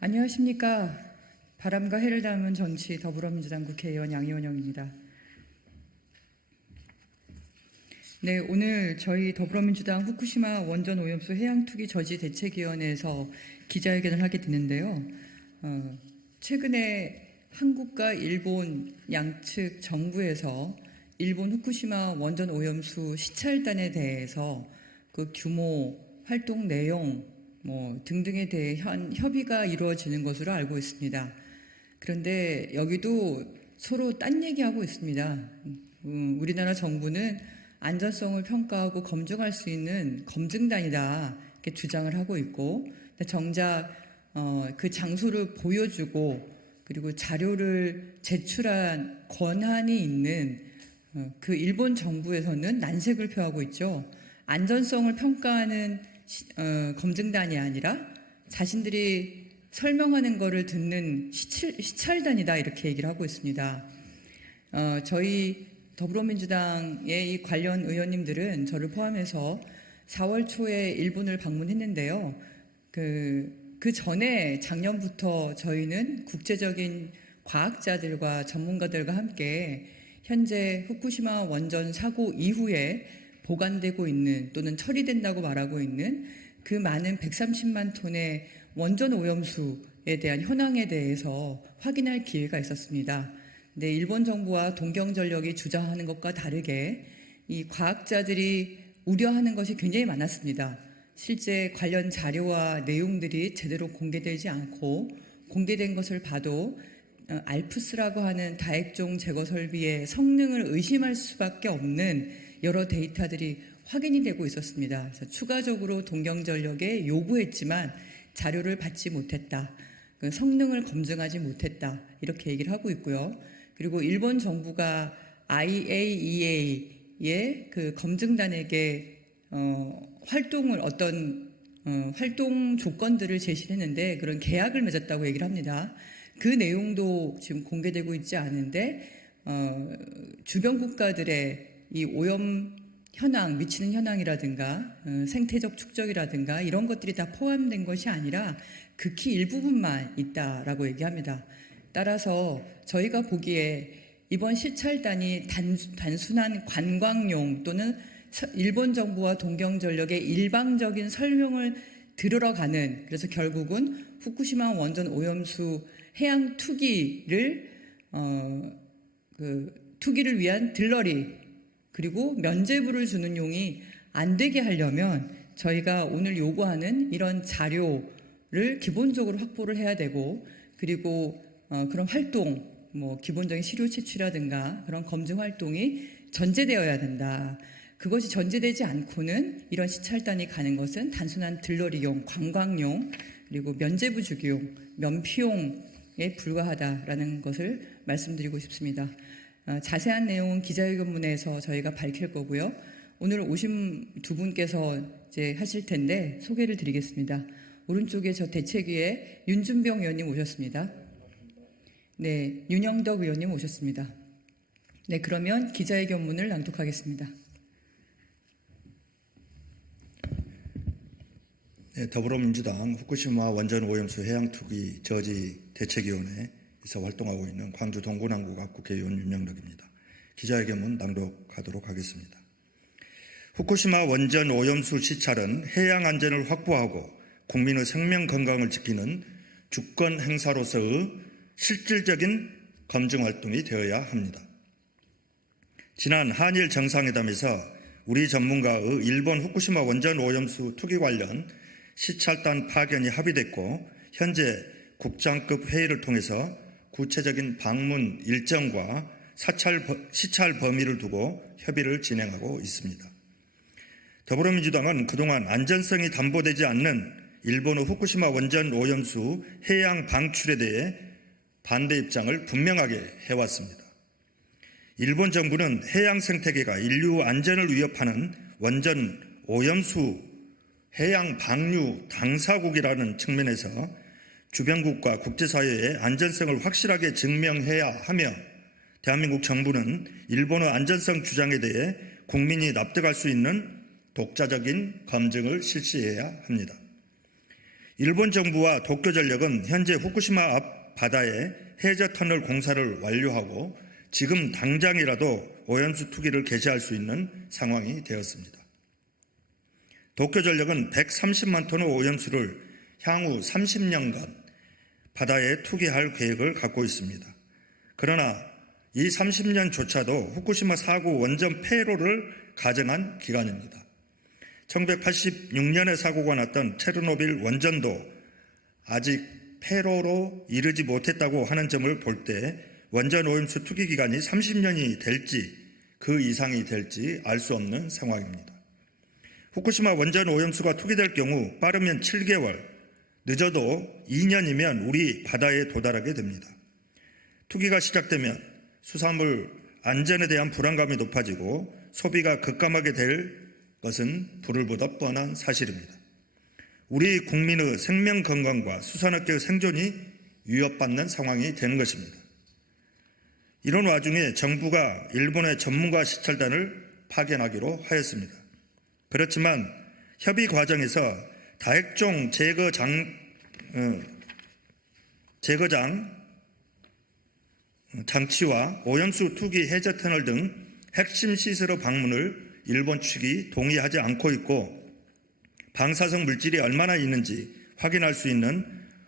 안녕하십니까. 바람과 해를 담은 정치 더불어민주당 국회의원 양이원영입니다. 네, 오늘 저희 더불어민주당 후쿠시마 원전 오염수 해양투기 저지 대책위원회에서 기자회견을 하게 됐는데요. 최근에 한국과 일본 양측 정부에서 일본 후쿠시마 원전 오염수 시찰단에 대해서 그 규모, 활동 내용 등등에 대한 협의가 이루어지는 것으로 알고 있습니다. 그런데 여기도 서로 딴 얘기하고 있습니다. 우리나라 정부는 안전성을 평가하고 검증할 수 있는 검증단이다 이렇게 주장을 하고 있고, 정작 그 장소를 보여주고 그리고 자료를 제출한 권한이 있는 그 일본 정부에서는 난색을 표하고 있죠. 안전성을 평가하는 검증단이 아니라 자신들이 설명하는 것을 듣는 시찰단이다 이렇게 얘기를 하고 있습니다. 저희 더불어민주당의 이 관련 의원님들은 저를 포함해서 4월 초에 일본을 방문했는데요. 그 전에 작년부터 저희는 국제적인 과학자들과 전문가들과 함께 현재 후쿠시마 원전 사고 이후에 보관되고 있는 또는 처리된다고 말하고 있는 그 많은 130만 톤의 원전 오염수에 대한 현황에 대해서 확인할 기회가 있었습니다. 네, 일본 정부와 동경전력이 주장하는 것과 다르게 이 과학자들이 우려하는 것이 굉장히 많았습니다. 실제 관련 자료와 내용들이 제대로 공개되지 않고 공개된 것을 봐도 알프스라고 하는 다액종 제거 설비의 성능을 의심할 수밖에 없는 여러 데이터들이 확인이 되고 있었습니다. 그래서 추가적으로 동경전력에 요구했지만 자료를 받지 못했다. 성능을 검증하지 못했다. 이렇게 얘기를 하고 있고요. 그리고 일본 정부가 IAEA의 그 검증단에게 활동 조건들을 제시했는데 그런 계약을 맺었다고 얘기를 합니다. 그 내용도 지금 공개되고 있지 않은데 주변 국가들의 이 오염 현황, 미치는 현황이라든가 생태적 축적이라든가 이런 것들이 다 포함된 것이 아니라 극히 일부분만 있다라고 얘기합니다. 따라서 저희가 보기에 이번 시찰단이 단순한 관광용 또는 일본 정부와 동경전력의 일방적인 설명을 들으러 가는, 그래서 결국은 후쿠시마 원전 오염수 해양 투기를 투기를 위한 들러리 그리고 면죄부를 주는 용이 안 되게 하려면 저희가 오늘 요구하는 이런 자료를 기본적으로 확보를 해야 되고, 그리고 그런 활동, 기본적인 시료 채취라든가 그런 검증 활동이 전제되어야 된다. 그것이 전제되지 않고는 이런 시찰단이 가는 것은 단순한 들러리용, 관광용, 그리고 면죄부 주기용, 면피용에 불과하다라는 것을 말씀드리고 싶습니다. 자세한 내용은 기자회견문에서 저희가 밝힐 거고요. 오늘 오신 두 분께서 이제 하실 텐데 소개를 드리겠습니다. 오른쪽에 저 대책위에 윤준병 의원님 오셨습니다. 네, 윤영덕 의원님 오셨습니다. 네, 그러면 기자회견문을 낭독하겠습니다. 네, 더불어민주당 후쿠시마 원전 오염수 해양투기 저지 대책위원회에서 활동하고 있는 광주 동구남구갑 국회의원 윤영덕입니다. 기자회견문 낭독하도록 하겠습니다. 후쿠시마 원전 오염수 시찰은 해양 안전을 확보하고 국민의 생명 건강을 지키는 주권 행사로서의 실질적인 검증 활동이 되어야 합니다. 지난 한일 정상회담에서 우리 전문가의 일본 후쿠시마 원전 오염수 투기 관련 시찰단 파견이 합의됐고, 현재 국장급 회의를 통해서 구체적인 방문 일정과 시찰 범위를 두고 협의를 진행하고 있습니다. 더불어민주당은 그동안 안전성이 담보되지 않는 일본의 후쿠시마 원전 오염수 해양 방출에 대해 반대 입장을 분명하게 해왔습니다. 일본 정부는 해양 생태계가 인류 안전을 위협하는 원전 오염수 해양 방류 당사국이라는 측면에서 주변국과 국제사회의 안전성을 확실하게 증명해야 하며, 대한민국 정부는 일본의 안전성 주장에 대해 국민이 납득할 수 있는 독자적인 검증을 실시해야 합니다. 일본 정부와 도쿄전력은 현재 후쿠시마 앞 바다에 해저 터널 공사를 완료하고 지금 당장이라도 오염수 투기를 개시할 수 있는 상황이 되었습니다. 도쿄전력은 130만 톤의 오염수를 향후 30년간 바다에 투기할 계획을 갖고 있습니다. 그러나 이 30년조차도 후쿠시마 사고 원전 폐로를 가정한 기간입니다. 1986년에 사고가 났던 체르노빌 원전도 아직 폐로로 이르지 못했다고 하는 점을 볼 때 원전 오염수 투기 기간이 30년이 될지 그 이상이 될지 알 수 없는 상황입니다. 후쿠시마 원전 오염수가 투기될 경우 빠르면 7개월, 늦어도 2년이면 우리 바다에 도달하게 됩니다. 투기가 시작되면 수산물 안전에 대한 불안감이 높아지고 소비가 급감하게 될 것은 불을 보듯 뻔한 사실입니다. 우리 국민의 생명 건강과 수산업계의 생존이 위협받는 상황이 되는 것입니다. 이런 와중에 정부가 일본의 전문가 시찰단을 파견하기로 하였습니다. 그렇지만 협의 과정에서 다핵종 제거장 장치와 오염수 투기 해저 터널 등 핵심 시설의 방문을 일본 측이 동의하지 않고 있고 방사성 물질이 얼마나 있는지 확인할 수 있는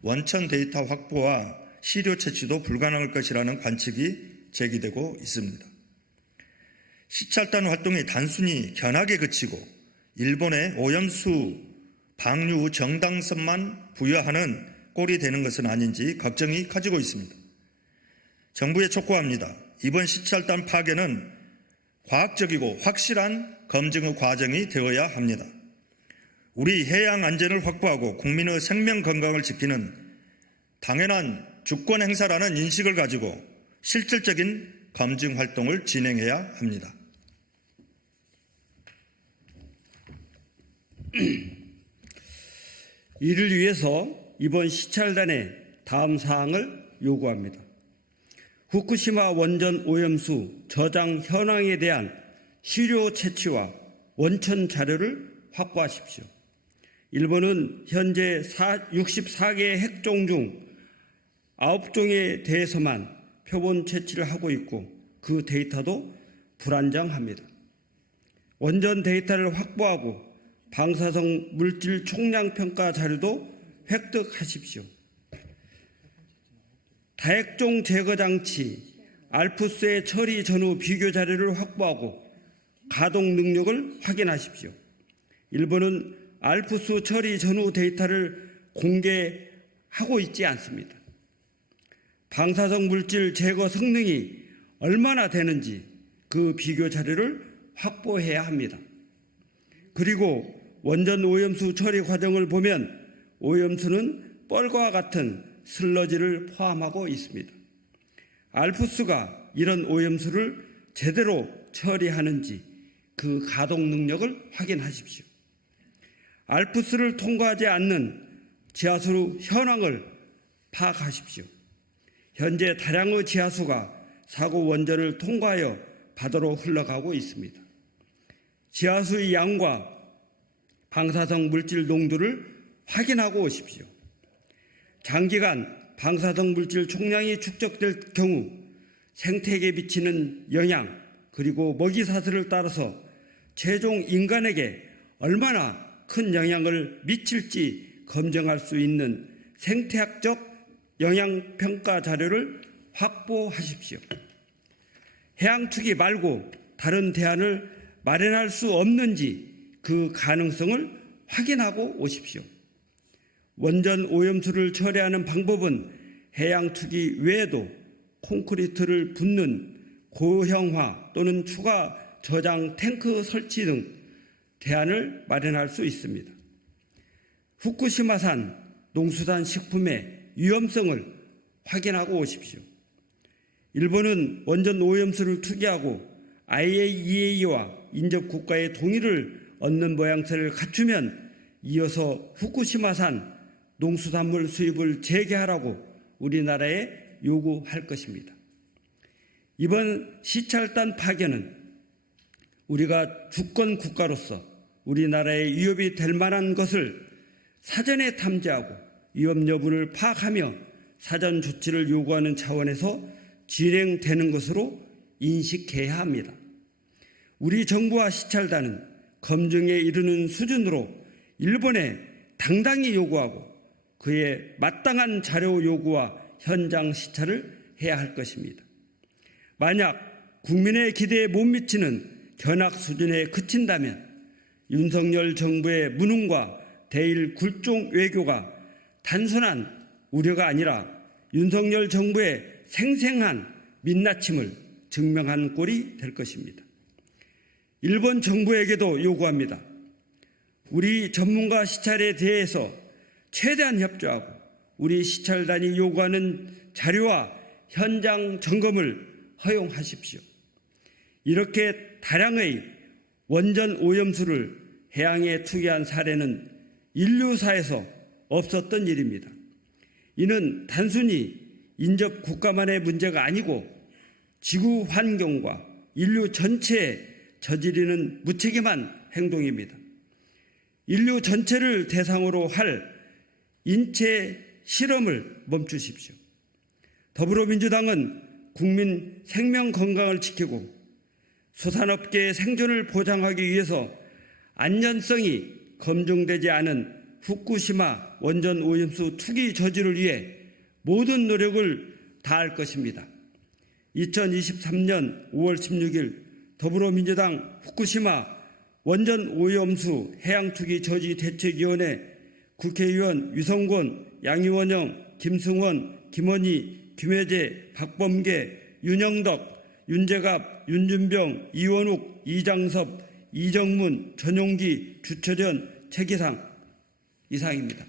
원천 데이터 확보와 시료 채취도 불가능할 것이라는 관측이 제기되고 있습니다. 시찰단 활동이 단순히 견학에 그치고 일본의 오염수 방류 정당성만 부여하는 꼴이 되는 것은 아닌지 걱정이 커지고 있습니다. 정부에 촉구합니다. 이번 시찰단 파견은 과학적이고 확실한 검증의 과정이 되어야 합니다. 우리 해양 안전을 확보하고 국민의 생명 건강을 지키는 당연한 주권 행사라는 인식을 가지고 실질적인 검증 활동을 진행해야 합니다. 이를 위해서 이번 시찰단에 다음 사항을 요구합니다. 후쿠시마 원전 오염수 저장 현황에 대한 시료 채취와 원천 자료를 확보하십시오. 일본은 현재 64개의 핵종 중 9종에 대해서만 표본 채취를 하고 있고 그 데이터도 불안정합니다. 원전 데이터를 확보하고 방사성 물질 총량 평가 자료도 획득하십시오. 다핵종 제거 장치 알프스의 처리 전후 비교 자료를 확보하고 가동 능력을 확인하십시오. 일본은 알프스 처리 전후 데이터를 공개하고 있지 않습니다. 방사성 물질 제거 성능이 얼마나 되는지 그 비교 자료를 확보해야 합니다. 그리고 원전 오염수 처리 과정을 보면 오염수는 뻘과 같은 슬러지를 포함하고 있습니다. 알프스가 이런 오염수를 제대로 처리하는지 그 가동 능력을 확인하십시오. 알프스를 통과하지 않는 지하수 현황을 파악하십시오. 현재 다량의 지하수가 사고 원전을 통과하여 바다로 흘러가고 있습니다. 지하수의 양과 방사성 물질 농도를 확인하고 오십시오. 장기간 방사성 물질 총량이 축적될 경우 생태계에 미치는 영향 그리고 먹이사슬을 따라서 최종 인간에게 얼마나 큰 영향을 미칠지 검증할 수 있는 생태학적 영향평가 자료를 확보하십시오. 해양투기 말고 다른 대안을 마련할 수 없는지 그 가능성을 확인하고 오십시오. 원전 오염수를 처리하는 방법은 해양투기 외에도 콘크리트를 붓는 고형화 또는 추가 저장 탱크 설치 등 대안을 마련할 수 있습니다. 후쿠시마산 농수산 식품의 위험성을 확인하고 오십시오. 일본은 원전 오염수를 투기하고 IAEA와 인접 국가의 동의를 얻는 모양새를 갖추면 이어서 후쿠시마산 농수산물 수입을 재개하라고 우리나라에 요구할 것입니다. 이번 시찰단 파견은 우리가 주권 국가로서 우리나라의 위협이 될 만한 것을 사전에 탐지하고 위험 여부를 파악하며 사전 조치를 요구하는 차원에서 진행되는 것으로 인식해야 합니다. 우리 정부와 시찰단은 검증에 이르는 수준으로 일본에 당당히 요구하고 그에 마땅한 자료 요구와 현장 시찰을 해야 할 것입니다. 만약 국민의 기대에 못 미치는 견학 수준에 그친다면 윤석열 정부의 무능과 대일 굴종 외교가 단순한 우려가 아니라 윤석열 정부의 생생한 민낯임을 증명한 꼴이 될 것입니다. 일본 정부에게도 요구합니다. 우리 전문가 시찰에 대해서 최대한 협조하고 우리 시찰단이 요구하는 자료와 현장 점검을 허용하십시오. 이렇게 다량의 원전 오염수를 해양에 투기한 사례는 인류사에서 없었던 일입니다. 이는 단순히 인접 국가만의 문제가 아니고 지구 환경과 인류 전체에 저지르는 무책임한 행동입니다. 인류 전체를 대상으로 할 인체 실험을 멈추십시오. 더불어민주당은 국민 생명 건강을 지키고 수산업계의 생존을 보장하기 위해서 안전성이 검증되지 않은 후쿠시마 원전 오염수 투기 저지를 위해 모든 노력을 다할 것입니다. 2023년 5월 16일 더불어민주당 후쿠시마 원전 오염수 해양 투기 저지 대책위원회 국회의원 유성권, 양이원영, 김승원, 김원희, 김혜재, 박범계, 윤영덕, 윤재갑, 윤준병, 이원욱, 이장섭, 이정문, 전용기, 주철현, 최기상 이상입니다.